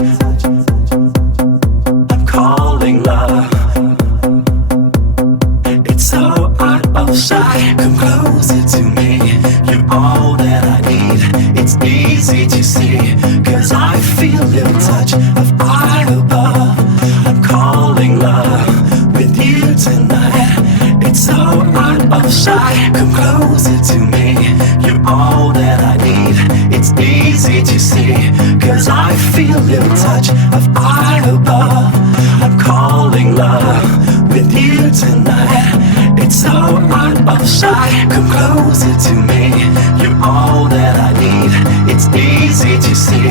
I'm calling love. It's so out of sight. Come closer to me. You're all that I need. It's easy to see, 'cause I feel your touch of eye above. I'm calling love with you tonight. It's so out of sight. Come closer to me. You're all that I need. It's easy to see, 'cause I feel your touch of eye above. I'm calling love with you tonight. It's so out of sight. Come closer to me. You're all that I need. It's easy to see,